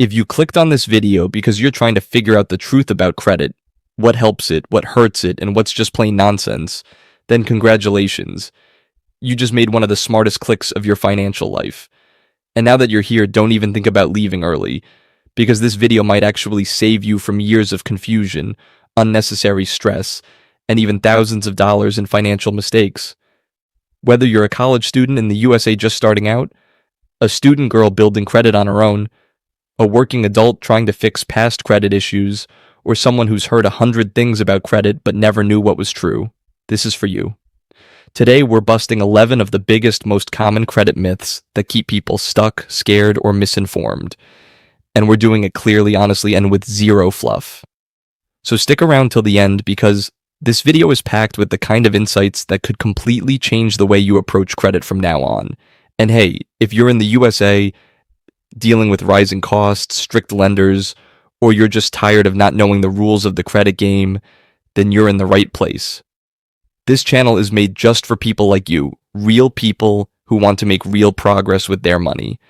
If you clicked on this video because you're trying to figure out the truth about credit, what helps it, what hurts it, and what's just plain nonsense, then congratulations. You just made one of the smartest clicks of your financial life. And now that you're here, don't even think about leaving early, because this video might actually save you from years of confusion, unnecessary stress, and even thousands of dollars in financial mistakes. Whether you're a college student in the USA just starting out, a student girl building credit on her own, a working adult trying to fix past credit issues, or someone who's heard 100 things about credit but never knew what was true, this is for you. Today, we're busting 11 of the biggest, most common credit myths that keep people stuck, scared, or misinformed. And we're doing it clearly, honestly, and with zero fluff. So stick around till the end, because this video is packed with the kind of insights that could completely change the way you approach credit from now on. And hey, if you're in the USA dealing with rising costs, strict lenders, or you're just tired of not knowing the rules of the credit game, then you're in the right place. This channel is made just for people like you, real people who want to make real progress with their money.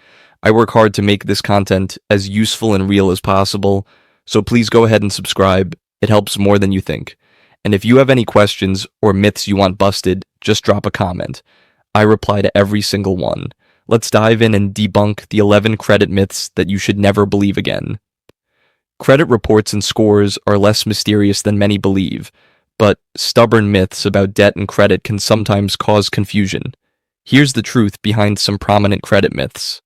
I work hard to make this content as useful and real as possible, so please go ahead and subscribe. It helps more than you think. And if you have any questions or myths you want busted, just drop a comment. I reply to every single one. Let's dive in and debunk the 11 credit myths that you should never believe again. Credit reports and scores are less mysterious than many believe, but stubborn myths about debt and credit can sometimes cause confusion. Here's the truth behind some prominent credit myths.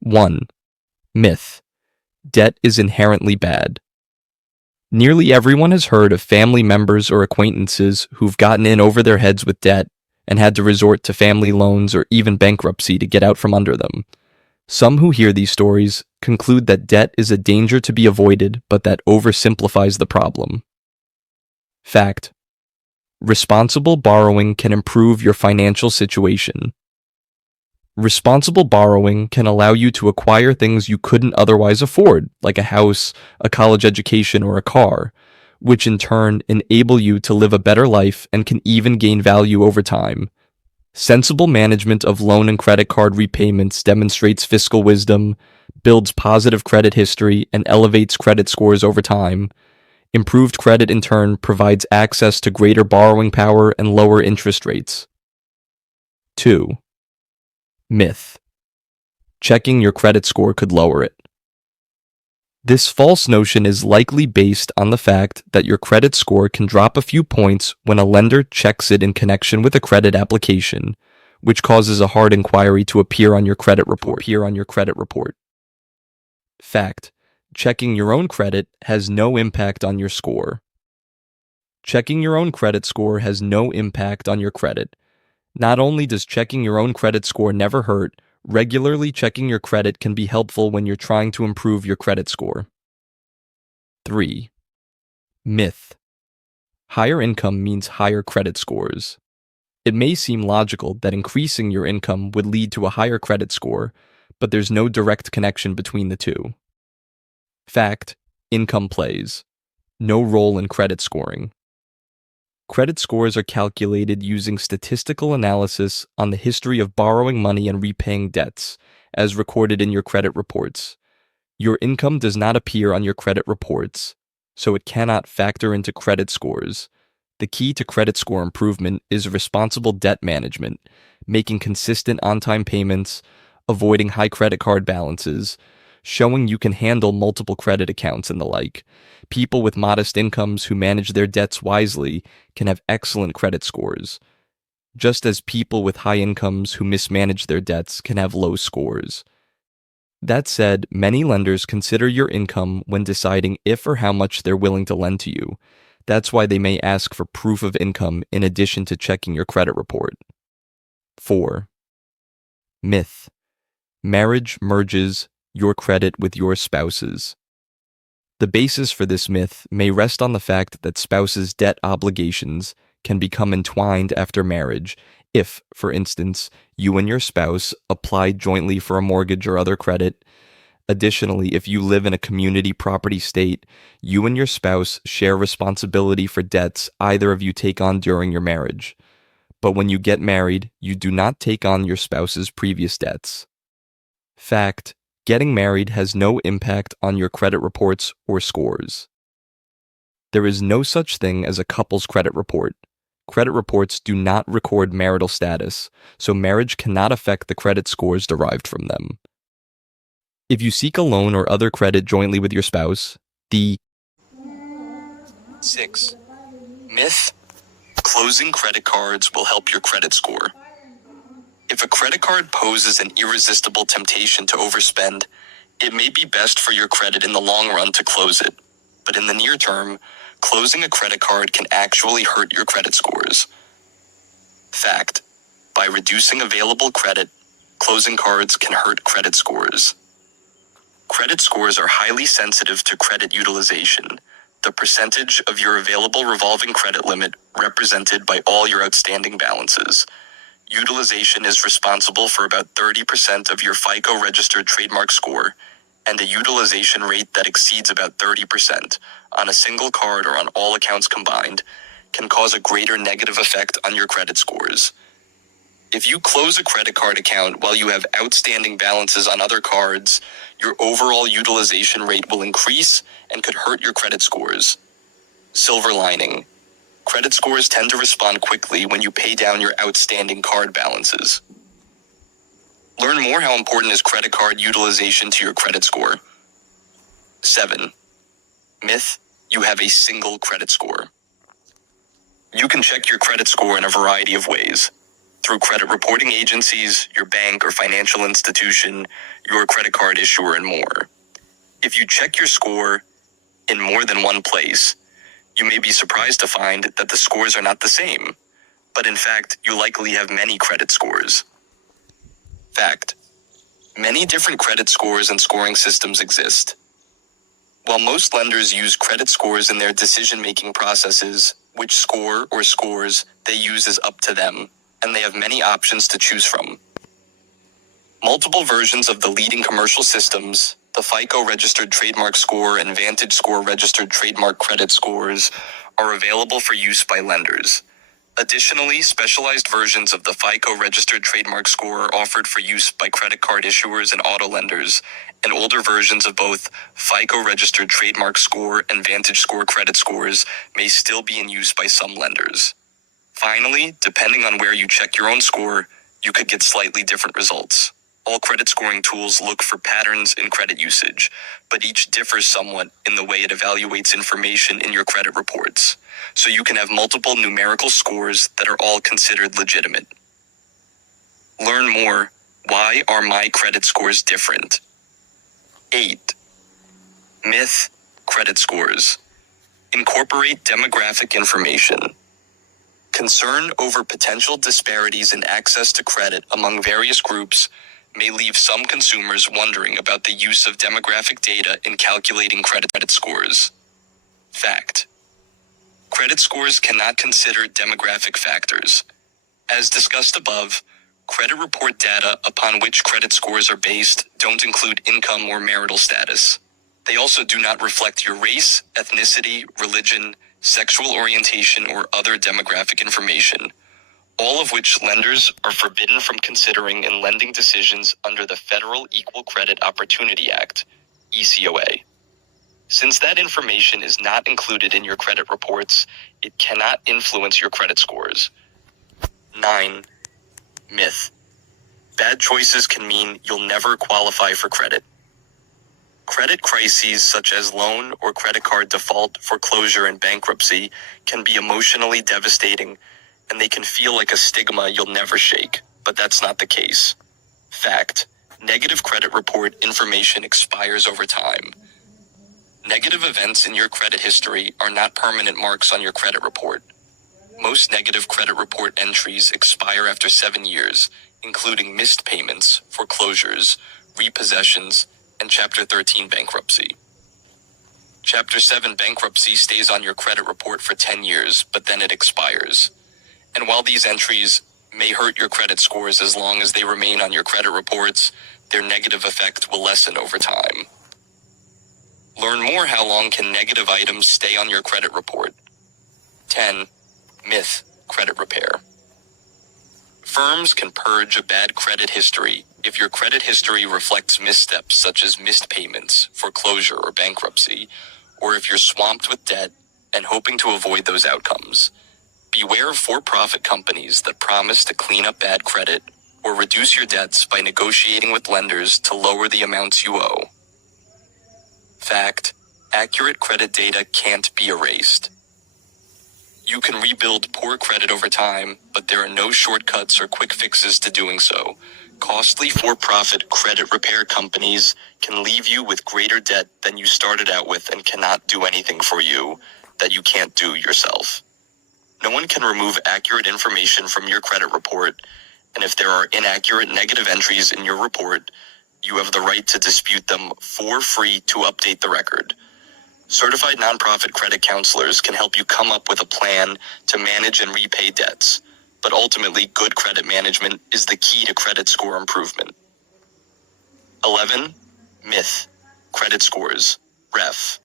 1. Myth: debt is inherently bad. Nearly everyone has heard of family members or acquaintances who've gotten in over their heads with debt and had to resort to family loans or even bankruptcy to get out from under them. Some who hear these stories conclude that debt is a danger to be avoided, but that oversimplifies the problem. Fact: responsible borrowing can improve your financial situation. Responsible borrowing can allow you to acquire things you couldn't otherwise afford, like a house, a college education, or a car, which in turn enable you to live a better life and can even gain value over time. Sensible management of loan and credit card repayments demonstrates fiscal wisdom, builds positive credit history, and elevates credit scores over time. Improved credit in turn provides access to greater borrowing power and lower interest rates. 2. Myth: checking your credit score could lower it. This false notion is likely based on the fact that your credit score can drop a few points when a lender checks it in connection with a credit application, which causes a hard inquiry to appear on your credit report. Fact: checking your own credit has no impact on your score. Checking your own credit score has no impact on your credit. Not only does checking your own credit score never hurt, regularly checking your credit can be helpful when you're trying to improve your credit score. 3. Myth: higher income means higher credit scores. It may seem logical that increasing your income would lead to a higher credit score, but there's no direct connection between the two. Fact: income plays no role in credit scoring. Credit scores are calculated using statistical analysis on the history of borrowing money and repaying debts, as recorded in your credit reports. Your income does not appear on your credit reports, so it cannot factor into credit scores. The key to credit score improvement is responsible debt management, making consistent on-time payments, avoiding high credit card balances, showing you can handle multiple credit accounts and the like. People with modest incomes who manage their debts wisely can have excellent credit scores, just as people with high incomes who mismanage their debts can have low scores. That said, many lenders consider your income when deciding if or how much they're willing to lend to you. That's why they may ask for proof of income in addition to checking your credit report. 4. Myth: marriage merges your credit with your spouse's. The basis for this myth may rest on the fact that spouses' debt obligations can become entwined after marriage if, for instance, you and your spouse applied jointly for a mortgage or other credit. Additionally, if you live in a community property state, you and your spouse share responsibility for debts either of you take on during your marriage. But when you get married, you do not take on your spouse's previous debts. Fact: Getting married has no impact on your credit reports or scores. There is no such thing as a couple's credit report. Credit reports do not record marital status, so marriage cannot affect the credit scores derived from them. If you seek a loan or other credit jointly with your spouse, the 6. Myth: closing credit cards will help your credit score. If a credit card poses an irresistible temptation to overspend, it may be best for your credit in the long run to close it. But in the near term, closing a credit card can actually hurt your credit scores. Fact: by reducing available credit, closing cards can hurt credit scores. Credit scores are highly sensitive to credit utilization, the percentage of your available revolving credit limit represented by all your outstanding balances. Utilization is responsible for about 30% of your FICO registered trademark score, and a utilization rate that exceeds about 30% on a single card or on all accounts combined can cause a greater negative effect on your credit scores. If you close a credit card account while you have outstanding balances on other cards, your overall utilization rate will increase and could hurt your credit scores. Silver lining: credit scores tend to respond quickly when you pay down your outstanding card balances. Learn more how important is credit card utilization to your credit score. 7. Myth: you have a single credit score. You can check your credit score in a variety of ways. Through credit reporting agencies, your bank or financial institution, your credit card issuer, and more. If you check your score in more than one place, you may be surprised to find that the scores are not the same, but in fact, you likely have many credit scores. Fact: many different credit scores and scoring systems exist. While most lenders use credit scores in their decision-making processes, which score or scores they use is up to them, and they have many options to choose from. Multiple versions of the leading commercial systems, the FICO registered trademark score and Vantage Score registered trademark credit scores, are available for use by lenders. Additionally, specialized versions of the FICO registered trademark score are offered for use by credit card issuers and auto lenders, and older versions of both FICO registered trademark score and Vantage Score credit scores may still be in use by some lenders. Finally, depending on where you check your own score, you could get slightly different results. All credit scoring tools look for patterns in credit usage, but each differs somewhat in the way it evaluates information in your credit reports. So you can have multiple numerical scores that are all considered legitimate. Learn more: why are my credit scores different? 8. Myth: credit scores. Incorporate demographic information. Concern over potential disparities in access to credit among various groups may leave some consumers wondering about the use of demographic data in calculating credit scores. Fact: credit scores cannot consider demographic factors. As discussed above, credit report data upon which credit scores are based don't include income or marital status. They also do not reflect your race, ethnicity, religion, sexual orientation, or other demographic information, all of which lenders are forbidden from considering in lending decisions under the Federal Equal Credit Opportunity Act, ECOA. Since that information is not included in your credit reports, it cannot influence your credit scores. 9. Myth: bad choices can mean you'll never qualify for credit. Credit crises such as loan or credit card default, foreclosure, and bankruptcy can be emotionally devastating, and they can feel like a stigma you'll never shake, but that's not the case. Fact: negative credit report information expires over time. Negative events in your credit history are not permanent marks on your credit report. Most negative credit report entries expire after 7 years, including missed payments, foreclosures, repossessions, and Chapter 13 bankruptcy. Chapter 7 bankruptcy stays on your credit report for 10 years, but then it expires. And while these entries may hurt your credit scores as long as they remain on your credit reports, their negative effect will lessen over time. Learn more: how long can negative items stay on your credit report? 10. Myth: credit repair. Firms can purge a bad credit history If your credit history reflects missteps such as missed payments, foreclosure, or bankruptcy, or if you're swamped with debt and hoping to avoid those outcomes, beware of for-profit companies that promise to clean up bad credit or reduce your debts by negotiating with lenders to lower the amounts you owe. Fact: accurate credit data can't be erased. You can rebuild poor credit over time, but there are no shortcuts or quick fixes to doing so. Costly for-profit credit repair companies can leave you with greater debt than you started out with and cannot do anything for you that you can't do yourself. No one can remove accurate information from your credit report, and if there are inaccurate negative entries in your report, you have the right to dispute them for free to update the record. Certified nonprofit credit counselors can help you come up with a plan to manage and repay debts, but ultimately good credit management is the key to credit score improvement. 11. Myth: credit scores. Ref.